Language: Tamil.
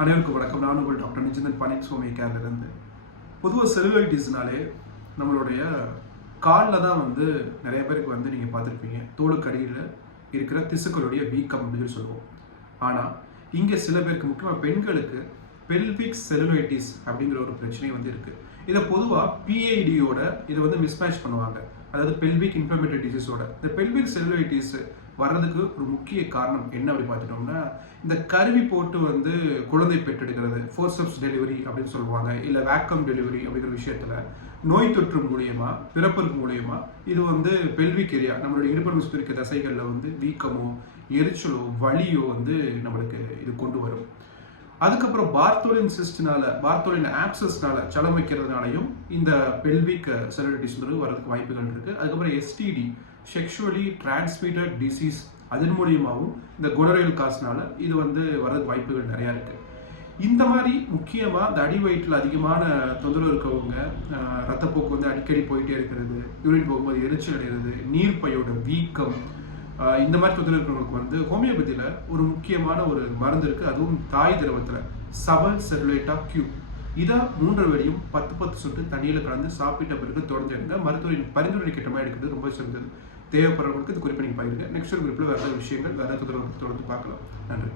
அனைவருக்கும் வணக்கம். நான் உங்கள் டாக்டர் நிஜந்தன் பழனிசாமி கேர்லேருந்து. பொதுவாக செல்லுலைட்டிஸ்னாலே நம்மளுடைய காலில் தான் நிறைய பேருக்கு நீங்கள் பார்த்துருப்பீங்க, தோலுக்கு அடியில் இருக்கிற திசுக்களுடைய வீக்கம் அப்படின்னு சொல்லுவோம். ஆனால் இங்கே சில பேருக்கு, முக்கியமாக பெண்களுக்கு, பெல்விக் செல்லுலைட்டிஸ் அப்படிங்கிற ஒரு பிரச்சனை இருக்குது. இதை பொதுவாக பிஐடியோட இதை மிஸ்மேட்ச் பண்ணுவாங்க, அதாவது பெல்விக் இன்ஃப்ளமேட்டரி டிசீஸோட. இந்த பெல்விக் செல்லுலைட்டிஸ் வர்றதுக்கு ஒரு முக்கிய காரணம் என்ன அப்படி பார்த்துட்டோம்னா, இந்த கருவி போட்டு குழந்தை பெற்றெடுக்கிறது, ஃபோர்சப்ஸ் டெலிவரி அப்படின்னு சொல்லுவாங்க, இல்லை வேக்கம் டெலிவரி அப்படிங்கிற விஷயத்துல நோய் தொற்று மூலியமா, பிறப்பல் மூலியமா இது பெல்விக் ஏரியா, நம்மளுடைய இடுப்பெலும்பு சுற்றி இருக்க தசைகளில் வீக்கமோ எரிச்சலோ வலியோ நம்மளுக்கு இது கொண்டு வரும். அதுக்கப்புறம் பார்த்தோலின் சிஸ்ட்னால, பார்த்தோலின் ஆப்சஸ்னால, சலம் வைக்கிறதுனாலையும் இந்த பெல்விக் செல்லுலைட்டிஸ் வரதுக்கு வாய்ப்புகள் இருக்கு. அதுக்கப்புறம் எஸ்டிடி, செக்ஷுவலி டிரான்ஸ்மிட்டட் டிசீஸ், அதன் மூலியமாகவும் இந்த கொனோரியல் காஸ்னால இது வரதுக்கு வாய்ப்புகள் நிறையா இருக்கு. இந்த மாதிரி முக்கியமாக இந்த அடி வயிற்றில் அதிகமான தொந்தரவு இருக்கவங்க, ரத்தப்போக்கு அடிக்கடி போயிட்டே இருக்கிறது, யூரின் போகும்போது எரிச்சல் அடைகிறது, நீர்ப்பையோட வீக்கம், இந்த மாதிரி தொந்தரவு இருக்கிறவங்களுக்கு ஹோமியோபதியில் ஒரு முக்கியமான ஒரு மருந்து இருக்குது. அதுவும் தாய் திரவத்தில் சபல் செல்லுலேட்டா கியூப். இதை 3 வேளையும் 10 சொட்டு தண்ணியில் கலந்து சாப்பிட்ட பிறகு தொடர்ந்து எடுங்க. மருத்துவரின் பரிந்துரை கிட்டமாக எடுக்கிறது ரொம்ப சிறந்தது. தேவைப்படுறவங்களுக்கு இது குறிப்பாக நீங்கள் பாருங்க. நெக்ஸ்ட் ஒரு குறிப்பில் வேறு விஷயங்கள், வேறு தொடர்ந்து பார்க்கலாம். நன்றி.